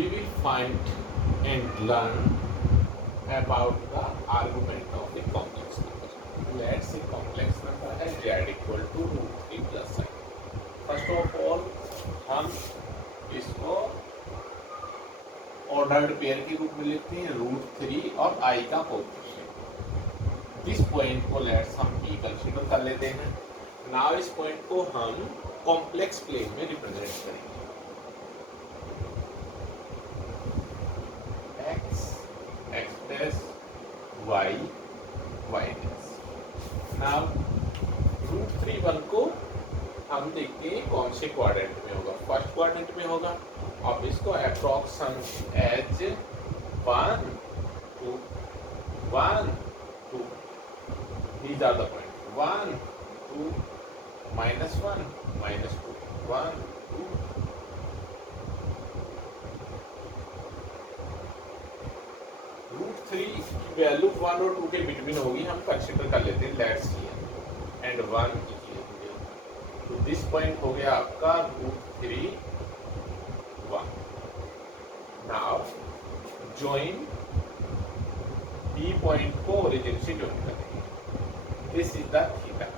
we will find and learn about the argument of a complex number. Let's say complex number है z equal to root 3 plus i. First of all हम इसको ordered pair के रूप में लिखते हैं root 3 और i का कोएफिशिएंट. दिस पॉइंट को लेट्स हम p कंसीडर कर लेते हैं. नाउ इस पॉइंट को हम कॉम्प्लेक्स प्लेन में रिप्रेजेंट करेंगे. y y dash. Now root 3 1 को हम देखते हैं कौन से क्वाड्रेंट में होगा. फर्स्ट क्वाड्रेंट में होगा. अब इसको अप्रॉक्स हम as 1 2 1 2 these are the points 1 2 -1 -2 1 2. Root 3 की वैल्यू 1 और 2 के बिटवीन होगी. हम कंसीडर कर लेते हैं लेट्स सी एंड 1 तो दिस पॉइंट हो गया आपका root 3 1. Now join b point को ओरिजिन से जॉइन करेंगे. This is the theta.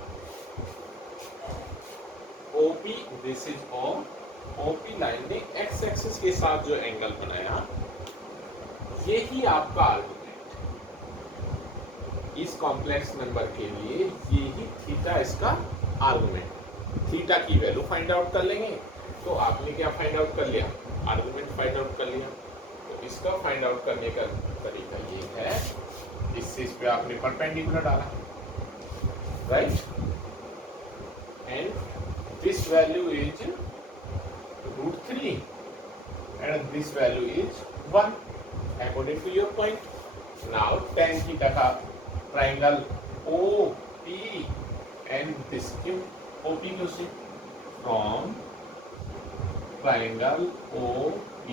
OP this is O. OP line ने एक्स एक्सिस के साथ जो एंगल बनाया ये ही आपका आर्गुमेंट. इस कॉम्प्लेक्स नंबर के लिए ये ही थीटा इसका आर्गुमेंट. थीटा की वैल्यू फाइंड आउट कर लेंगे. तो आपने क्या फाइंड आउट कर लिया? आर्गुमेंट फाइंड आउट कर लिया. तो इसका फाइंड आउट करने का तरीका ये है इस पे आपने परपेंडिकुलर डाला right and this value is root 3 and this value is 1 according to your point. Now tan theta का triangle OP and this OP to see from triangle OP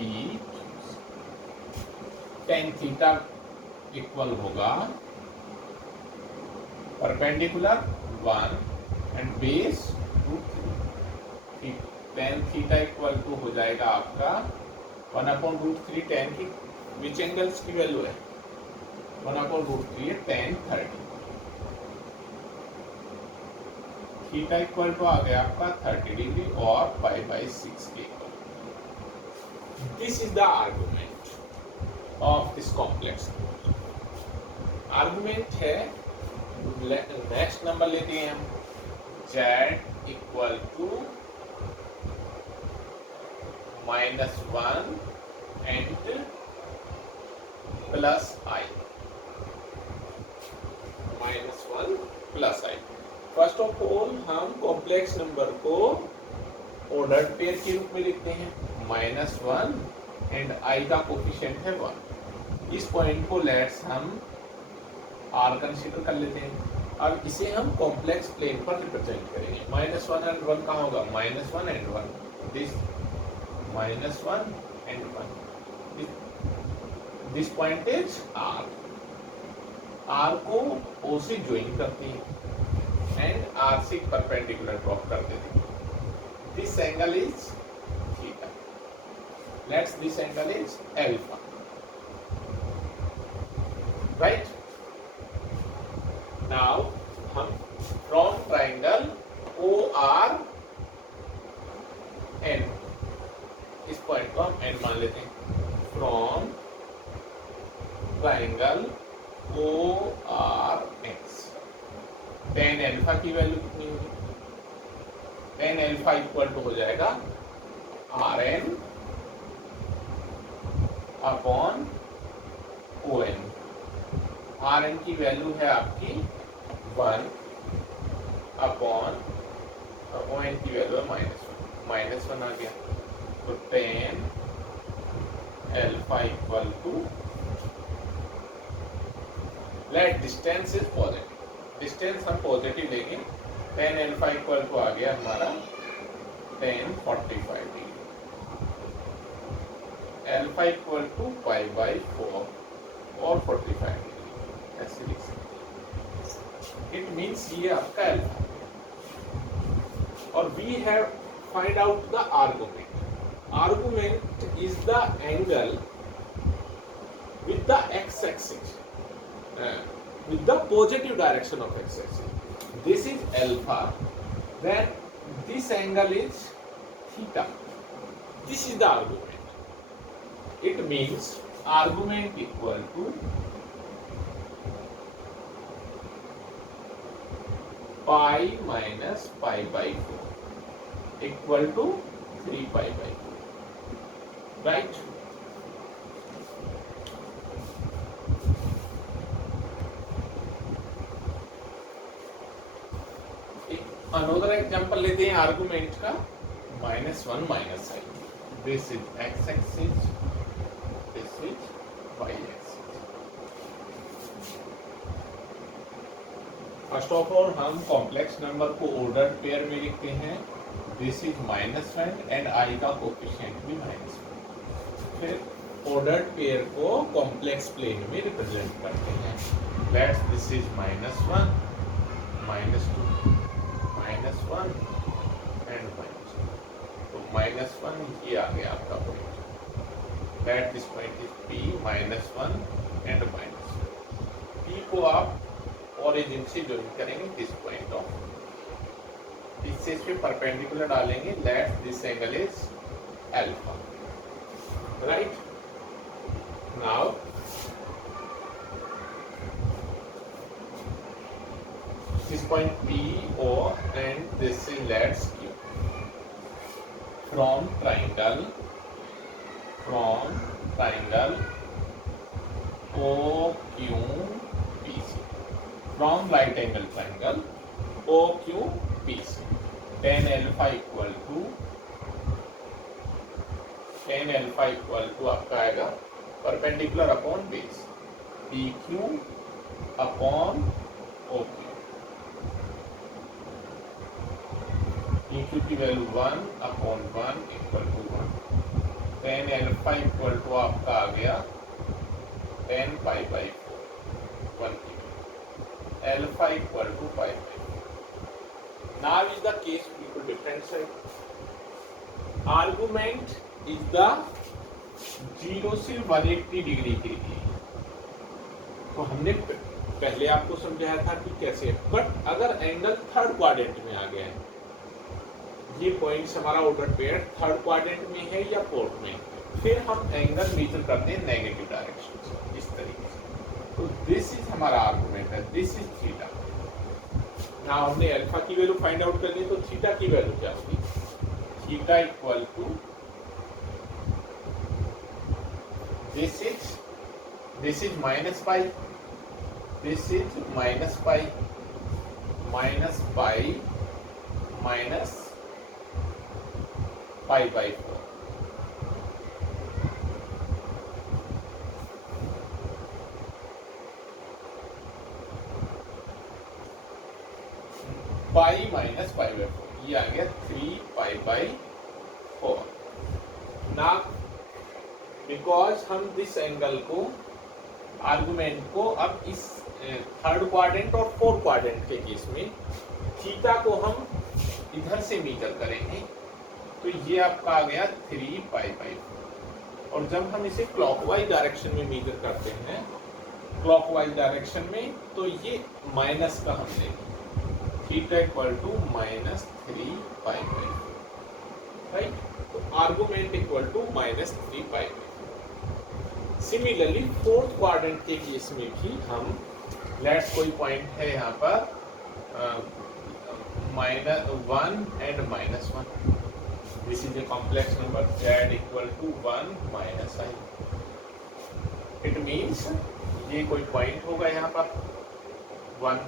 tan theta equal होगा perpendicular 1 and base root 3. tan theta equal to हो जाएगा आपका 1/√3 tan की विच angles की value है 1/√3 है tan 30. Theta equal to आ गया आपका 30 डिग्री और π/6 के equal. This is the argument of this complex. Argument है नेक्स्ट नंबर लेते हैं हम z equal to -1 and plus i -1 plus i. First of all हम कॉम्प्लेक्स नंबर को ऑर्डर्ड पेयर के रूप में लिखते हैं. -1 एंड i का कोफिशिएंट है 1. इस पॉइंट को लेट्स हम r कंसीडर कर लेते हैं. अब इसे हम कॉम्प्लेक्स प्लेन पर रिप्रेजेंट करेंगे. -1 एंड 1 कहाँ होगा? -1 and 1. This -1 and 1. This point is R. R को O से ज्वाइन करते हैं एंड R से परपेंडिकुलर ड्रॉप कर देते हैं. This angle is theta. Let's this angle is alpha right. Now हम फ्रॉम ट्राइंगल OR N इस पॉइंट को हम N मान लेते हैं. From triangle ORX tan alpha की वैल्यू कितनी होगी? tan अल्फा इक्वल टू हो जाएगा RN अपॉन ON. RN की वैल्यू है आपकी 1 अपॉन ON की वैल्यू है -1 आ गया. तो tan alpha equal to let distance is positive. Distance हम पॉजिटिव लेंगे. tan अल्फा इक्वल टू आ गया हमारा tan 45 degree. Alpha equal to π/4 और 45 डिग्री ऐसे लिख सकते. इट मीन्स ये आपका अल्फा. और we have find out the argument. Argument is is the angle with the x-axis, with the positive direction of x-axis. This is alpha, then this angle is theta. This is the argument. It means argument equal to pi minus pi by 4 equal to 3 pi by 4, right? Another example लेते हैं argument का, -1 minus i. This is x axis, this is y axis. First of all हम complex number को ordered pair में लिखते हैं. This is -1 and I का coefficient भी -1. फिर ऑर्डर्ड पेयर को कॉम्प्लेक्स प्लेन में रिप्रेजेंट करते हैं. Let's this is -1 -2 -1 and -1. तो -1 ये आ गया आपका point. That this point is P -1 and -1. P को आप ओरिजिन से ज्वाइन करेंगे दिस पॉइंट ऑफ, इससे इस पे परपेंडिकुलर डालेंगे. Let this angle is alpha, right. Now this point P, O and this is let's Q. From triangle OQPC, from right angle triangle OQPC, tan alpha equal to आपका आएगा perpendicular upon base PQ upon OQ. PQ की value 1/1 equal to 1. tan alpha equal to आपका आ गया tan pi by 4 1 की. alpha equal to pi by 4. Now is the case people different side. Argument is the 0 से 180 degree के लिए. तो हमने पहले आपको समझाया था कि कैसे, बट अगर एंगल थर्ड क्वाड्रेंट में आ गया है, ये पॉइंट्स हमारा ऑर्डर पेयर थर्ड क्वाड्रेंट में है या फोर्थ में, फिर हम एंगल मेजर करते हैं नेगेटिव डायरेक्शन से इस तरीके से. तो दिस इज हमारा आर्गुमेंट है, दिस इज थीटा. ना हमने अल्फा की वैल्यू फाइंड आउट कर ली, तो थीटा की वैल्यू क्या होगी? Theta equal to this is minus pi, this is minus pi minus pi by 4. Pi minus pi by 4, ये आ गया 3 पाई बाई 4. ना बिकॉज हम दिस एंगल को, आर्गुमेंट को अब इस थर्ड क्वाड्रेंट और फोर्थ क्वाड्रेंट के केस में थीटा को हम इधर से मीटर करेंगे. तो ये आपका आ गया 3 पाई बाई 4. और जब हम इसे क्लॉकवाइज डायरेक्शन में मीटर करते हैं, क्लॉकवाइज डायरेक्शन में, तो ये माइनस का हम लेंगे. Theta equal to -3 pi by 4, right. तो argument equal to -3 pi by 4. Similarly fourth quadrant के केस में भी हम, लेट्स कोई पॉइंट है यहाँ पर -1 and -1. This is a complex number z equal to 1 minus I. It means ये कोई पॉइंट होगा यहाँ पर 1